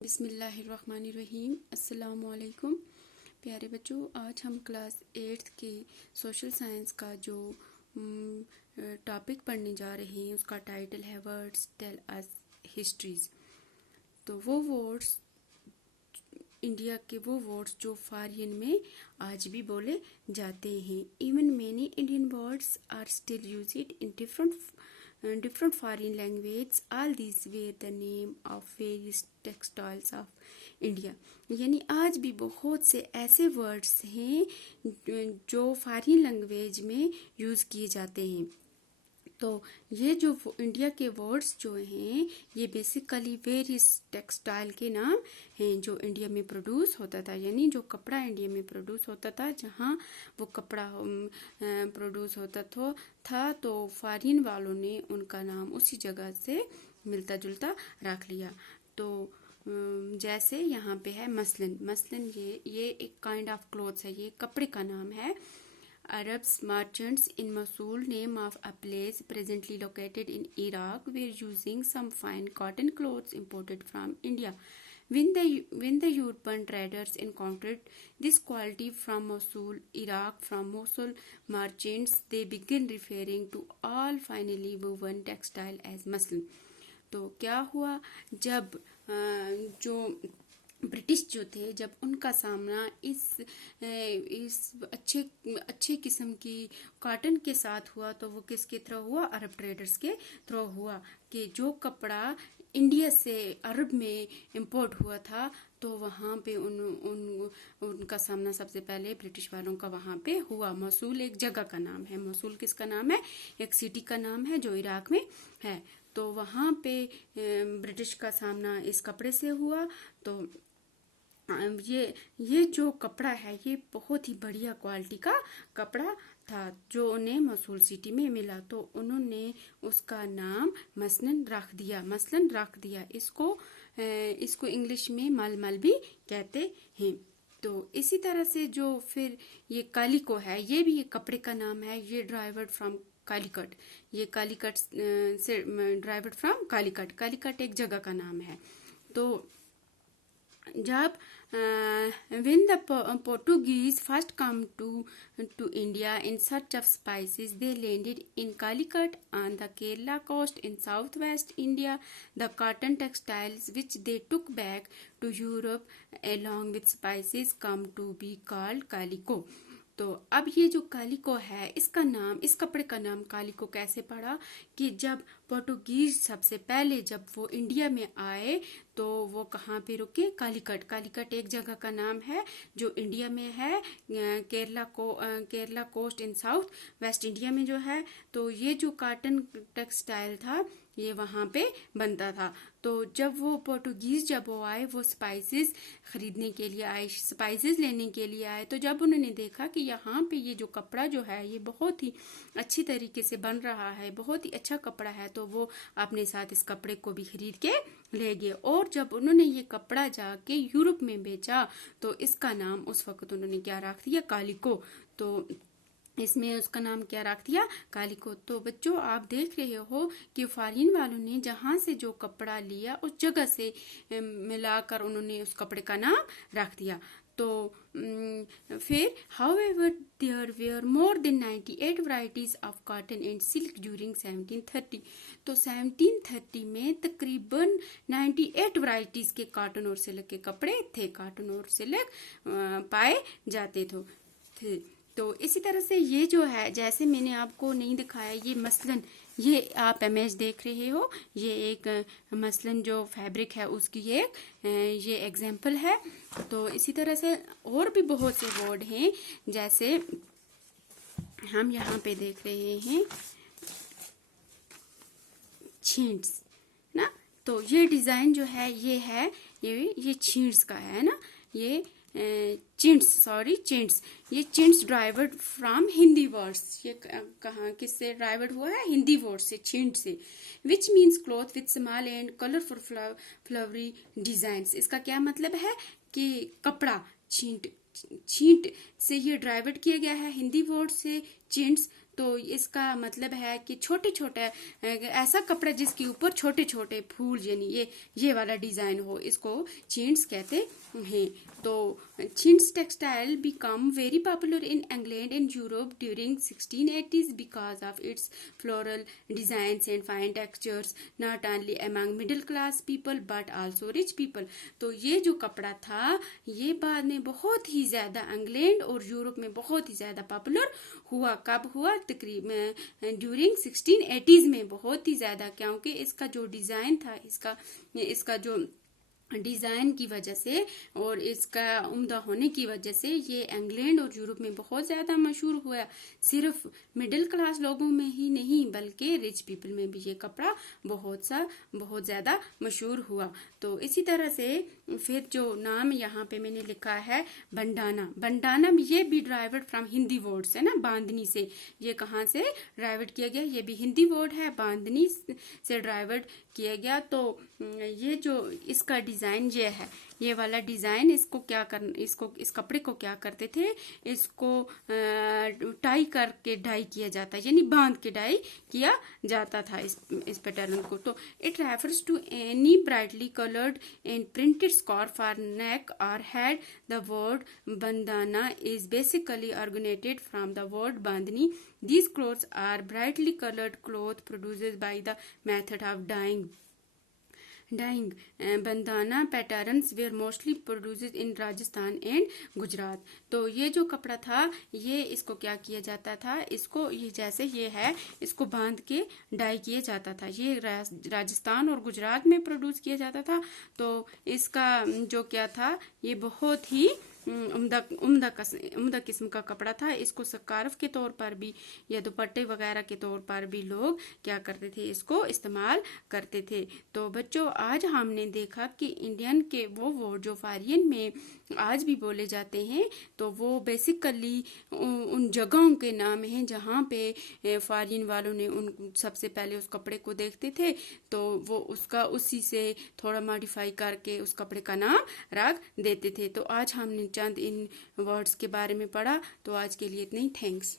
बिस्मिल्लाहिर्रहमानिर्रहीम। अस्सलामुअलैकुम प्यारे बच्चों, आज हम क्लास 8th के सोशल साइंस का जो टॉपिक पढ़ने जा रहे हैं उसका टाइटल है वर्ड्स टेल अस हिस्ट्रीज। तो वो वर्ड्स इंडिया के वो वर्ड्स जो फॉरेन में आज भी बोले जाते हैं। Even many Indian words are still used in different foreign language. All these were the name of various textiles of India. यानी आज भी बहुत से ऐसे वर्ड्स हैं जो फॉरेन लैंग्वेज में यूज़ किए जाते हैं। तो ये जो इंडिया के वर्ड्स जो हैं ये बेसिकली वेरियस टेक्सटाइल के नाम हैं जो इंडिया में प्रोड्यूस होता था, यानी जो कपड़ा इंडिया में प्रोड्यूस होता था, जहाँ वो कपड़ा प्रोड्यूस होता था तो फॉरेन वालों ने उनका नाम उसी जगह से मिलता जुलता रख लिया। तो जैसे यहाँ पे है मसलन ये एक काइंड ऑफ क्लोथ्स है, ये कपड़े का नाम है। Arabs merchants in Mosul, name of a place presently located in Iraq, were using some fine cotton clothes imported from India. When the European traders encountered this quality from Mosul merchants, they began referring to all finely woven textile as maslan. तो क्या हुआ, जब जो British जो थे, जब उनका सामना इस अच्छे किस्म की कॉटन के साथ हुआ तो वो किसके थ्रू हुआ? अरब ट्रेडर्स के थ्रू हुआ कि जो कपड़ा इंडिया से अरब में इंपोर्ट हुआ था तो वहाँ पे उनका सामना सबसे पहले ब्रिटिश वालों का वहाँ पे हुआ। मसूल एक जगह का नाम है, मसूल किसका नाम है? एक सिटी का नाम है जो इराक में है। तो वहाँ पे ब्रिटिश का सामना इस कपड़े से हुआ। तो ये जो कपड़ा है ये बहुत ही बढ़िया क्वालिटी का कपड़ा था जो उन्हें मसूल सिटी में मिला, तो उन्होंने उसका नाम मसलन रख दिया। इसको इंग्लिश में मलमल भी कहते हैं। तो इसी तरह से जो फिर ये कालिको है, ये भी एक कपड़े का नाम है। ये ड्राइवर्ड फ्रॉम कालीकट, ये कालीकट से ड्राइवर्ड फ्रॉम कालीकट एक जगह का नाम है। तो जब when the Portuguese first come to India in search of spices, they landed in Calicut on the Kerala coast in southwest India. The cotton textiles which they took back to Europe along with spices come to be called calico. तो अब ये जो कालिको है, इसका नाम, इस कपड़े का नाम कालिको कैसे पड़ा कि जब पोर्टुगीज सबसे पहले जब वो इंडिया में आए तो वो कहाँ पे रुके? कालीकट एक जगह का नाम है जो इंडिया में है, Kerala coast in south west India में जो है। तो ये जो कॉटन टेक्सटाइल था ये वहाँ पे बनता था। तो जब वो पोर्टुगीज जब वो आए, वो स्पाइसेस खरीदने के लिए आए, स्पाइसेस लेने के लिए आए, तो जब उन्होंने देखा कि यहाँ पे ये जो कपड़ा जो है ये बहुत ही अच्छी तरीके से बन रहा है, बहुत ही अच्छा कपड़ा है, तो वो अपने साथ इस कपड़े को भी खरीद के ले गए। और जब उन्होंने ये कपड़ा जाके यूरोप में बेचा तो इसका नाम उस वक्त उन्होंने क्या रख दिया? कालिको। तो इसमें उसका नाम क्या रख दिया? कालिको। तो बच्चों आप देख रहे हो कि फॉरेन वालों ने जहाँ से जो कपड़ा लिया उस जगह से मिलाकर उन्होंने उस कपड़े का नाम रख दिया। तो फिर however there were more than 98 varieties of cotton and silk during 1730. तो 1730 में तकरीबन 98 वैरायटीज के कॉटन और सिल्क के कपड़े थे, कॉटन और सिल्क पाए जाते थे। तो इसी तरह से ये जो है, जैसे मैंने आपको नहीं दिखाया, ये मसलन ये आप इमेज देख रहे हो, ये एक मसलन जो फैब्रिक है उसकी ये एग्जाम्पल है। तो इसी तरह से और भी बहुत से वर्ड हैं, जैसे हम यहाँ पे देख रहे हैं छींट्स ना। तो ये डिजाइन जो है ये छींट्स का है ना, ये चिंट्स। ये चिंट्स ड्राइवर्ड फ्रॉम हिंदी वर्ड्स, ये कहाँ किससे ड्राइवर्ड हुआ है? हिंदी वर्ड से, छिंट से। Which means cloth with small and colourful flowery designs. इसका क्या मतलब है कि कपड़ा छींट से ये ड्राइवर्ड किया गया है हिंदी वर्ड से चिंट्स। तो इसका मतलब है कि छोटे छोटे ऐसा कपड़ा जिसके ऊपर छोटे छोटे फूल यानी ये वाला डिजाइन हो, इसको चिंट्स कहते हैं। तो chintz textile become very popular in England and Europe during 1680s because of its floral designs and fine textures not only among middle class people but also rich people. तो ये जो कपड़ा था ये बाद में बहुत ही ज्यादा इंग्लैंड और यूरोप में बहुत ही ज्यादा पॉपुलर हुआ। कब हुआ? तकरीबन ड्यूरिंग 1680s में बहुत ही ज्यादा, क्योंकि इसका जो डिजाइन था, इसका जो डिजाइन की वजह से और इसका उम्दा होने की वजह से ये इंग्लैंड और यूरोप में बहुत ज्यादा मशहूर हुआ। सिर्फ मिडिल क्लास लोगों में ही नहीं बल्कि रिच पीपल में भी ये कपड़ा बहुत ज्यादा मशहूर हुआ। तो इसी तरह से फिर जो नाम यहाँ पे मैंने लिखा है बंडाना ये भी ड्राइवर्ड फ्रॉम हिंदी वर्ड्स है ना, बांधनी से। ये कहाँ से ड्राइवर्ड किया गया? ये भी हिंदी वर्ड है, बांधनी से ड्राइवर्ड किया गया। तो ये जो इसका डिजाइन ये है, ये वाला डिजाइन, इस कपड़े को क्या करते थे? इसको टाई करके डाई किया जाता है, यानी बांध के डाई किया जाता था इस पैटर्न को। तो it refers to any brightly coloured and printed scarf और नेक और head. The word bandana is basically originated from the word bandhani. These clothes are brightly colored cloth produced by the method of dyeing. Bandana patterns were mostly produced in Rajasthan and Gujarat. तो ये जो कपड़ा था ये इसको क्या किया जाता था? इसको ये जैसे ये है, इसको बांध के डाई किया जाता था। ये राजस्थान और गुजरात में प्रोड्यूस किया जाता था। तो इसका जो क्या था, ये बहुत ही उम्दा किस्म का कपड़ा था। इसको स्कार्फ के तौर पर भी या दुपट्टे वगैरह के तौर पर भी लोग क्या करते थे? इसको इस्तेमाल करते थे। तो बच्चों आज हमने देखा कि इंडियन के वो वर्ड जो फॉरिन में आज भी बोले जाते हैं, तो वो बेसिकली उन जगहों के नाम हैं जहाँ पे फॉरिन वालों ने उन सबसे पहले उस कपड़े को देखते थे, तो वो उसी से थोड़ा मॉडिफाई करके उस कपड़े का नाम रख देते थे। तो आज हमने चंद इन वर्ड्स के बारे में पढ़ा। तो आज के लिए इतना ही, थैंक्स।